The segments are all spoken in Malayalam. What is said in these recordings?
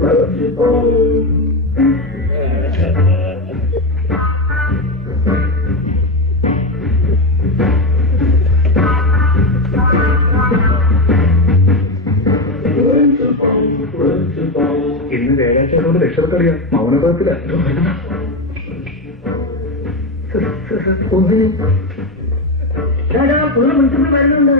ഇന്ന് വേഗാച്ചോട് രക്ഷപ്പെട്ടറിയാം മൗനപഥത്തില ഒന്നിന് പുള്ള മനുഷ്യന് വരുന്നുണ്ട്.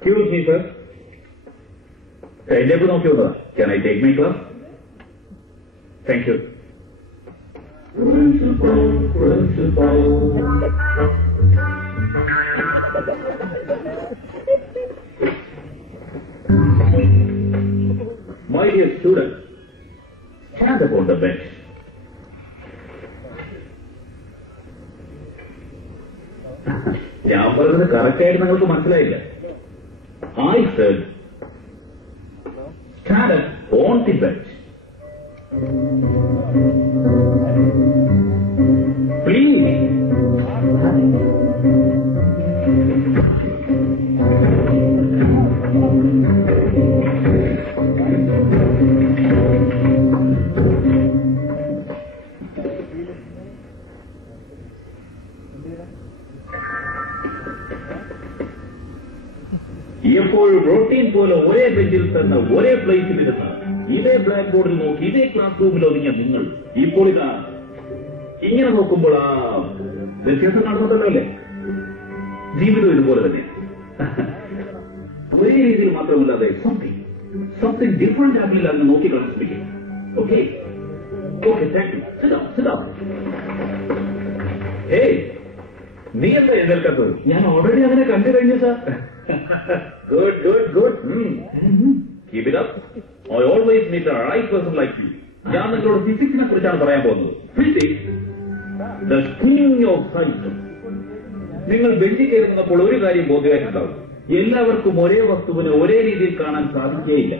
Excuse me, sir. ടൈലേക്ക് നോക്കി വന്നതാ. Can I take my class? Thank you. My dear students, stand upon the bench. ഞാൻ പറഞ്ഞത് കറക്റ്റായിട്ട് നിങ്ങൾക്ക് മനസ്സിലായില്ല. I said, stand up on the bench. Please. എപ്പോഴും റൊട്ടീൻ പോലെ ഒരേ ബെഞ്ചിൽ തന്നെ ഒരേ പ്ലേസിൽ ഇരുന്ന് ഇതേ ബ്ലാക്ക് ബോർഡിൽ നോക്കി ഇതേ ക്ലാസ് റൂമിൽ ഒതുങ്ങിയ നിങ്ങൾ ഇപ്പോൾ ഇതാ ഇങ്ങനെ നോക്കുമ്പോൾ ആ വ്യത്യാസം കാണുന്നുണ്ടല്ലോ അല്ലേ? ജീവിതം ഇതുപോലെ തന്നെ ഒരേ രീതിയിൽ മാത്രമല്ലാതെ സംതിങ് ഡിഫറെന്റ് ആംഗിളിൽ അങ്ങ് നോക്കിക്കാണാൻ ശ്രമിക്കും. Okay okay, thank you. Sit down. Hey, നീ എന്താ എഴുന്നേൽക്കാത്തത്? ഞാൻ ഓൾറെഡി അങ്ങനെ കണ്ടു കഴിഞ്ഞു sir. Good. Keep it up. I always meet a right person like you. ഞാൻ നിങ്ങളോട് ഫിസിക്സിനെ കുറിച്ചാണ് പറയാൻ പോകുന്നത്. Physics, the king of science. നിങ്ങൾ ബെഞ്ചിൽ കയറുന്നപ്പോൾ ഒരു കാര്യം ബോധ്യമായിട്ടുണ്ടാവും. എല്ലാവർക്കും ഒരേ വസ്തുവിനെ ഒരേ രീതിയിൽ കാണാൻ സാധിക്കുകയില്ല.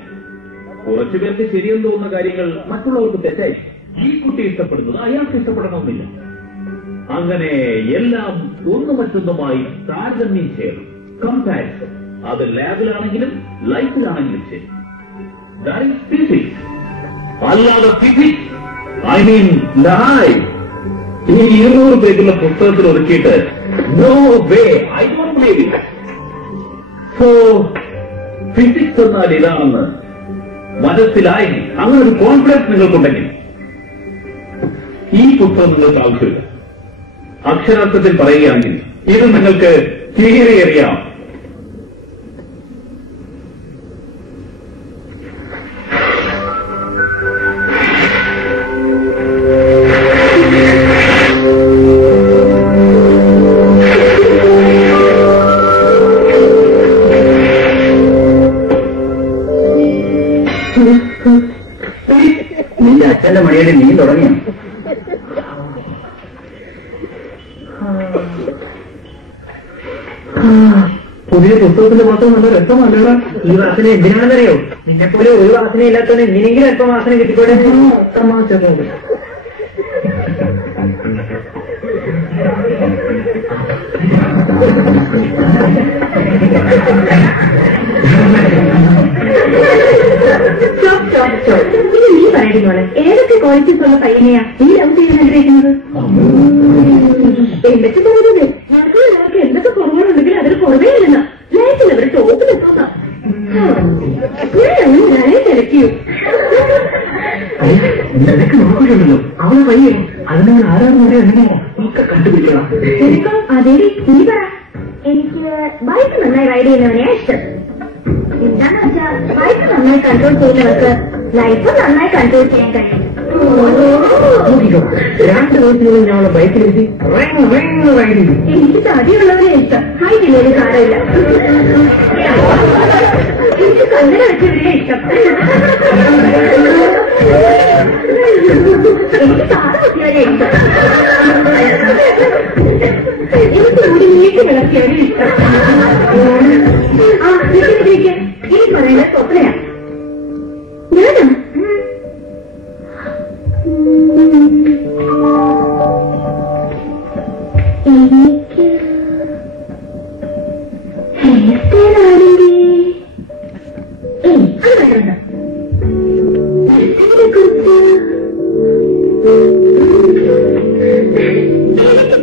കുറച്ചുപേർക്ക് ശരിയെന്ന് തോന്നുന്ന കാര്യങ്ങൾ മറ്റുള്ളവർക്ക് തെറ്റായി. ഈ കുട്ടി ഇഷ്ടപ്പെടുന്നത് അയാൾക്ക് ഇഷ്ടപ്പെടണമെന്നില്ല. അങ്ങനെ എല്ലാം ഒന്നു മറ്റൊന്നുമായി താരതമ്യം ചെയ്യണം. കമ്പാരിസൺ. അത് ലാബിലാണെങ്കിലും ലൈഫിലാണെങ്കിലും ശരി. That is physics. അല്ലാതെ ഫിസിക്സ്, I mean life. ഈ 200 പേജുള്ള പുസ്തകത്തിൽ ഒതുക്കിയിട്ട് no way, I don't believe it. So physics എന്നാൽ ഇതാണെന്ന് മനസ്സിലായി അങ്ങനെ ഒരു കോൺഫിഡൻസ് നിങ്ങൾക്കുണ്ടെങ്കിൽ ഈ പുസ്തകം നിങ്ങൾക്ക് ആവശ്യമില്ല. അക്ഷരാർത്ഥത്തിൽ പറയുകയാണെങ്കിൽ ഇത് നിങ്ങൾക്ക് തിരികെ അറിയാം. നിന്റെ അച്ഛന്റെ മണിയുടെ നീ തുടങ്ങിയോ? പുതിയ പുസ്തകത്തിന്റെ മാത്രം നല്ല രസമല്ല. ഈ വാസന എന്തിനാണെന്നറിയോ? നിന്നെപ്പോലെ ഒരു വാസന ഇല്ലാത്തവന് ഇങ്ങനെയെങ്കിലും അല്പം വാസന കിട്ടിക്കോട്ടെ. ഇത് നീ പറയുന്നോളെ ഏതൊക്കെ ക്വാളിറ്റീസ് ഉള്ള പയ്യനെയാ നീ ലവ് ചെയ്യാൻ ആഗ്രഹിക്കുന്നത്? എന്തൊക്കെ തോന്നുന്നത്? ഞങ്ങൾക്ക് എന്തൊക്കെ കുറവുകളുണ്ടെങ്കിൽ അതിൽ കുറവേ ഇല്ലെന്ന ലൈഫിൽ അവരെ ടോപ്പിലെത്താം. ഞാനേ സെലക്ട് ചെയ്യും. നിനക്ക് നോക്കിയിട്ടുണ്ടല്ലോ അവളെ പയ്യെ അതിനെ ആരാണെന്ന് ഒക്കെ കണ്ടുപിടിക്കണം. എനിക്കും അതേ നീ പറ. എനിക്ക് ബൈക്ക് നന്നായി റൈഡ് ചെയ്യുന്നവനെയാ ഇഷ്ടം. എന്താന്ന് വെച്ചാൽ ബൈക്ക് നന്നായി കൺട്രോൾ ചെയ്യുന്നവർക്ക് ലൈഫ് നന്നായി കൺട്രോൾ ചെയ്യാൻ കഴിയും. 2 ദിവസങ്ങളിൽ ഞാൻ അവളെ ബൈക്കിലെത്തി റൈഡ് ചെയ്തു. എനിക്ക് തടിയുള്ളവരെ ഇഷ്ടം, ഹൈറ്റില്ലേലും സാരമില്ല. എനിക്ക് കണ്ണട വെച്ചവരെ ഇഷ്ടം. എനിക്ക് സാധ കുത്തിയവരെ ഇഷ്ടം. എനിക്ക് മുടി നീട്ടി കിടക്കിയവരെ ഇഷ്ടം. ഈ പറയുന്ന സ്വപ്നയാ ഞാനാ.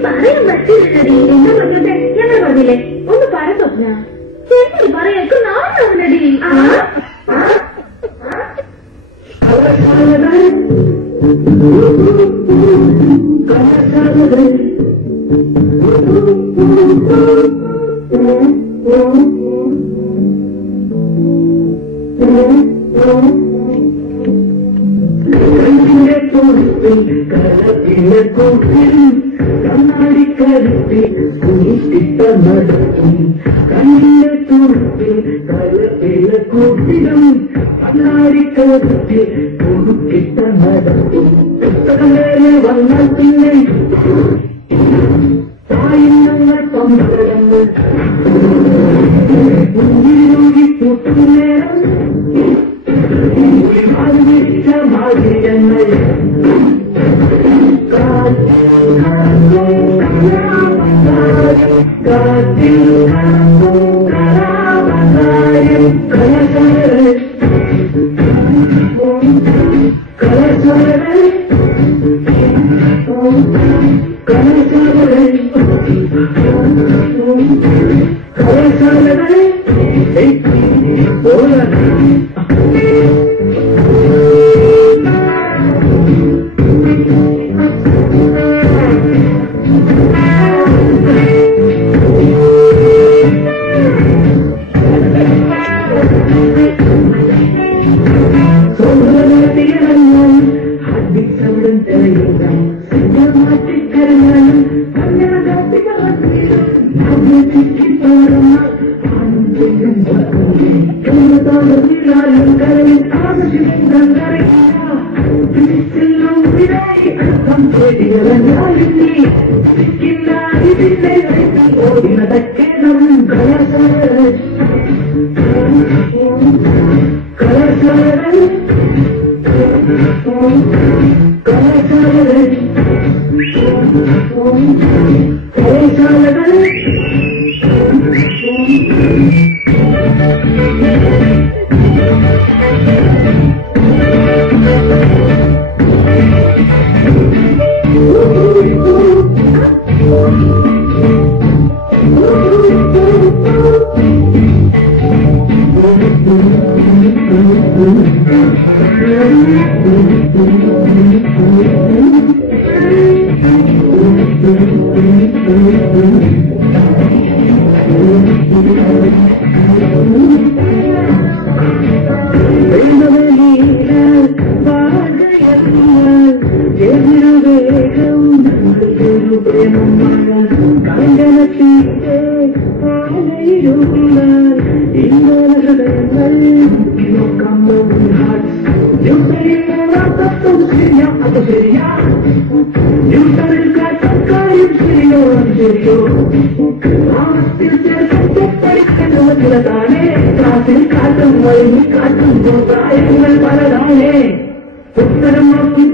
പറയാൻ പറ്റില്ലടി. എന്താ പറഞ്ഞത്? ഞങ്ങൾ പറഞ്ഞില്ലേ ഒന്ന് പറ സ്വപ്ന. ചേച്ചി പറയാ നാളെ Nada más que